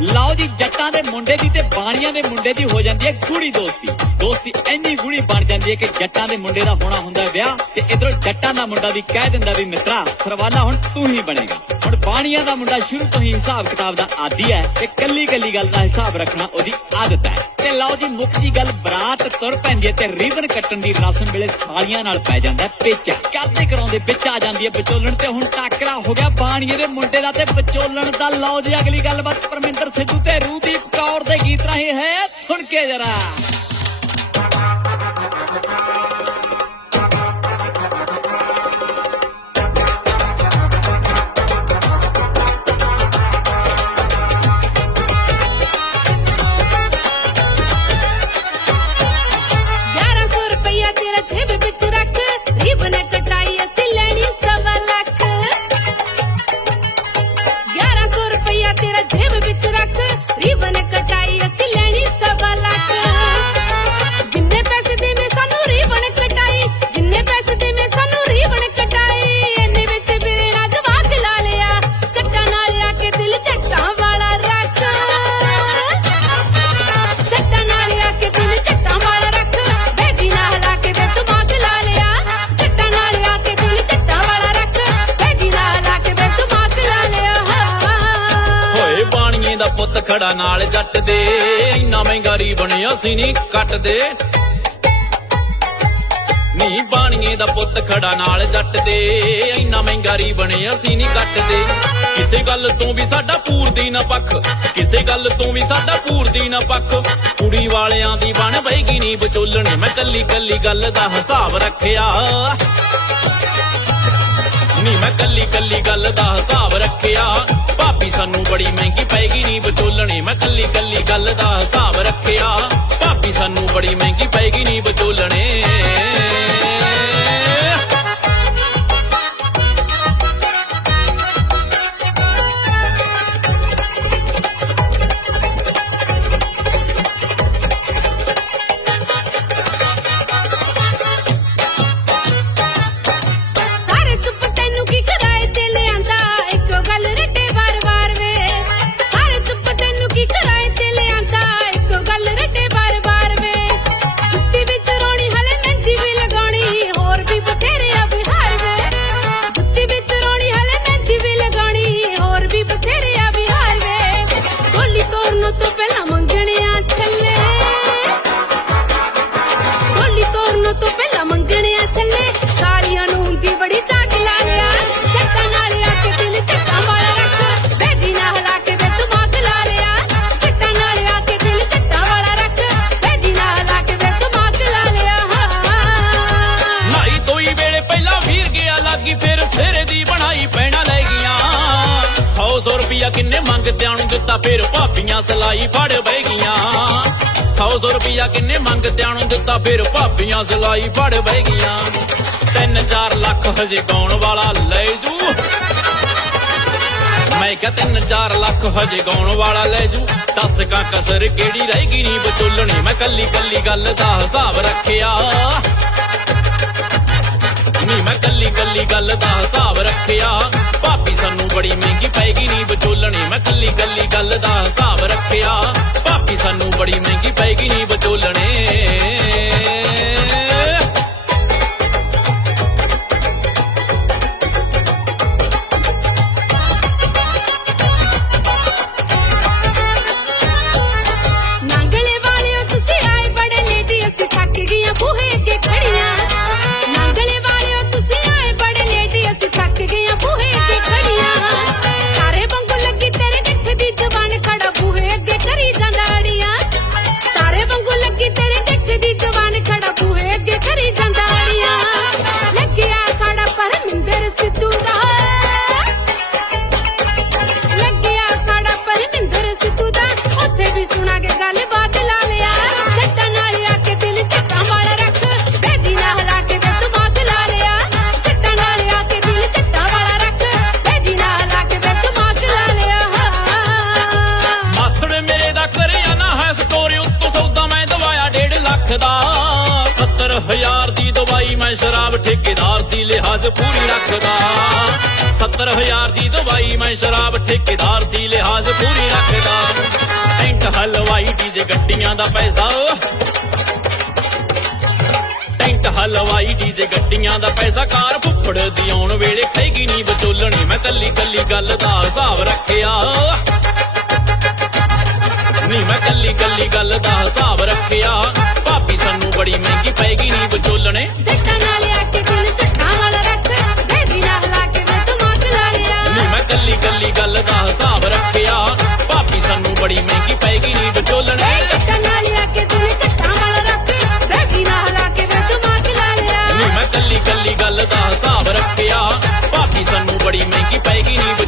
ਲਓ ਜੀ, ਜੱਟਾਂ ਦੇ ਮੁੰਡੇ ਦੀ ਤੇ ਬਾਣੀਆਂ ਦੇ ਮੁੰਡੇ ਦੀ ਹੋ ਜਾਂਦੀ ਹੈ ਗੂੜੀ ਦੋਸਤੀ। ਦੋਸਤੀ ਇੰਨੀ ਗੂੜੀ ਬਣ ਜਾਂਦੀ ਹੈ ਕਿ ਜੱਟਾਂ ਦੇ ਮੁੰਡੇ ਦਾ ਹੋਣਾ ਹੁੰਦਾ ਵਿਆਹ ਤੇ ਇਧਰੋਂ ਜੱਟਾਂ ਦਾ ਮੁੰਡਾ ਵੀ ਕਹਿ ਦਿੰਦਾ ਵੀ ਮਿੱਤਰਾ ਸਰਵਾਨਾ ਹੁਣ ਤੂੰ ਹੀ ਬਣੇਗਾ। ਹੁਣ ਬਾਣੀਆਂ ਦਾ ਮੁੰਡਾ ਸ਼ੁਰੂ ਤੋਂ ਹੀ ਹਿਸਾਬ ਕਿਤਾਬ ਦਾ ਆਦੀ ਹੈ ਤੇ ਕੱਲੀ ਕੱਲੀ ਗੱਲ ਦਾ ਹਿਸਾਬ ਰੱਖਣਾ ਉਹਦੀ ਆਦਤ ਹੈ। ਤੇ ਲਓ ਜੀ, ਮੁੱਖ ਦੀ ਗੱਲ, ਬਰਾਤ ਤੁਰ ਪੈਂਦੀ ਹੈ ਤੇ ਰੀਬਨ ਕੱਟਣ ਦੀ ਰਸਮ ਵੇਲੇ ਸਾਲੀਆਂ ਨਾਲ ਪੈ ਜਾਂਦਾ ਹੈ ਪੇਚਾ। ਕਰਦੇ ਕਰਾਉਂਦੇ ਵਿੱਚ ਆ ਜਾਂਦੀ ਹੈ ਵਿਚੋਲਣ ਤੇ ਹੁਣ ਟਾਕਰਾ ਹੋ ਗਿਆ ਬਾਣੀਏ ਦੇ ਮੁੰਡੇ ਦਾ ਤੇ ਵਿਚੋਲਣ ਦਾ। ਲਓ ਜੀ, ਅਗਲੀ ਗੱਲਬਾਤ ਪਰਮਿੰਦਰ ਸਿੱਧੂ ਤੇ ਰੂਦੀਪ ਕੌਰ ਦੇ ਗੀਤ ਰਾਹੀਂ ਹੈ ਸੁਣ ਕੇ ਜਰਾ ਦਾ ਪੁੱਤ ਖੜਾ ਨਾਲ ਜੱਟ ਦੇ। ਇੰਨਾ ਮਹਿੰਗਾ ਰੀ ਬਣਿਆ ਨਹੀਂ ਕੱਟ ਨੀ ਬਾਣੀਏ ਦਾ ਪੁੱਤ ਖੜਾ ਨਾਲ ਜੱਟ ਦੇ। ਇੰਨਾ ਮਹਿੰਗਾ ਰੀ ਬਣਿਆ ਨਹੀਂ ਕੱਟ ਦੇ। ਕਿਸੇ ਗੱਲ ਤੋਂ ਵੀ ਸਾਡਾ ਪੂਰਦੀ ਨਾ ਪੱਖ। ਕਿਸੇ ਗੱਲ ਤੋਂ ਵੀ ਸਾਡਾ ਪੂਰਦੀ ਨਾ ਪੱਖ। ਕੁੜੀ ਵਾਲਿਆਂ ਦੀ ਬਣ ਬੈਗੀ ਨਹੀਂ ਵਿਚੋਲਣੇ ਮੈਂ ਕੱਲੀ ਕੱਲੀ ਗੱਲ ਦਾ ਹਿਸਾਬ ਰੱਖਿਆ। ਨੀ ਮੈਂ ਕੱਲੀ ਕੱਲੀ ਗੱਲ ਦਾ ਹਿਸਾਬ ਰੱਖਿਆ। ਭਾਬੀ ਸਾਨੂੰ ਬੜੀ ਮਹਿੰਗੀ ਪੈਗੀ ਨੀ ਬਚੋਲਣੇ ਮੈਂ ਕੱਲੀ ਕੱਲੀ ਗੱਲ ਦਾ ਹਿਸਾਬ ਰੱਖਿਆ। ਭਾਬੀ ਸਾਨੂੰ ਬੜੀ ਮਹਿੰਗੀ ਪੈਗੀ ਨੀ ਬਚੋਲਣੇ ਰੁਪਿਆ ਕਿੰਨੇ ਮੰਗਦਿਆਂ ਨੂੰ ਦਿੱਤਾ ਫਿਰ ਭਾਬੀਆਂ ਸਲਾਈ ਫੜ ਬਹਿ 100 ਰੁਪਿਆ ਕਿੰਨੇ ਮੰਗਦਿਆਂ ਨੂੰ ਦਿੱਤਾ ਫਿਰ ਭਾਬੀਆਂ ਸਲਾਈ ਫੜ ਬਹਿ 3-4 ਲੱਖ ਹਜੇ ਗਾਉਣ ਵਾਲਾ ਲੈ ਜੂ। ਮੈਂ ਕਿਹਾ 3-4 ਲੱਖ ਹਜੇ ਗਾਉਣ ਵਾਲਾ ਲੈ ਜੂ। ਦੱਸ ਕਾ ਕਸਰ ਕਿਹੜੀ ਰਹਿ ਗਈ ਨੀ ਬਚੋਲਣੀ ਮੈਂ ਕੱਲੀ ਕੱਲੀ ਗੱਲ ਦਾ ਹਿਸਾਬ ਰੱਖਿਆ। ਕੱਲੀ ਗੱਲ ਦਾ ਹਿਸਾਬ ਰੱਖਿਆ। ਭਾਬੀ ਸਾਨੂੰ ਬੜੀ ਮਹਿੰਗੀ ਪੈਗੀ ਨੀ ਵਿਚੋਲਣੀ। ਮੈਂ ਕੱਲੀ ਕੱਲੀ ਗੱਲ ਦਾ ਹਿਸਾਬ ਰੱਖਿਆ। ਭਾਬੀ ਸਾਨੂੰ ਬੜੀ ਮਹਿੰਗੀ ਪੈਗੀ ਨੀ ਵਿਚੋਲਣੇ। ਸੀ ਲਿਹਾਜ਼ ਪੂਰੀ ਰੱਖਦਾ। 70000 ਦੀ ਦਵਾਈ ਮੈਂ ਸ਼ਰਾਬ ਠੇਕੇਦਾਰ ਸੀ, ਲਿਹਾਜ਼ ਪੂਰੀ ਰੱਖਦਾ। ਡੀਜ਼ੇ ਗੱਡੀਆਂ ਦਾ ਪੈਸਾ। ਟੈਂਟ ਹਲਵਾਈ ਡੀਜ਼ੇ ਗੱਡੀਆਂ ਦਾ ਪੈਸਾ। ਕਾਰ ਫੁੱਫੜ ਦੀ ਆਉਣ ਵੇਲੇ ਖਾਏਗੀ ਨਹੀਂ ਬਚੋਲਣੀ ਮੈਂ ਕੱਲੀ ਕੱਲੀ ਗੱਲ ਦਾ ਹਿਸਾਬ ਰੱਖਿਆ। ਨੀ ਮੈਂ ਕੱਲੀ ਕੱਲੀ ਗੱਲ ਦਾ ਹਿਸਾਬ ਰੱਖਿਆ। ਭਾਬੀ ਸਾਨੂੰ ਬੜੀ ਮਹਿੰਗੀ ਪੈਗੀ ਨਹੀਂ ਵਿਚੋਲਣੇ ਜੱਟਾਂ ਨਾਲ ਆ ਕੱਲੀ ਕੱਲੀ ਗੱਲ ਦਾ ਹਿਸਾਬ ਰੱਖਿਆ। ਭਾਬੀ ਸਾਨੂੰ ਬੜੀ ਮਹਿੰਗੀ ਪੈ ਪੈਗੀ ਨੀ ਵਿਚੋਲਣੇ ਮੈਂ ਕੱਲੀ ਕੱਲੀ ਗੱਲ ਦਾ ਹਿਸਾਬ ਰੱਖਿਆ। ਭਾਬੀ ਸਾਨੂੰ ਬੜੀ ਮਹਿੰਗੀ ਪੈ ਗਈ ਨੀਂਦ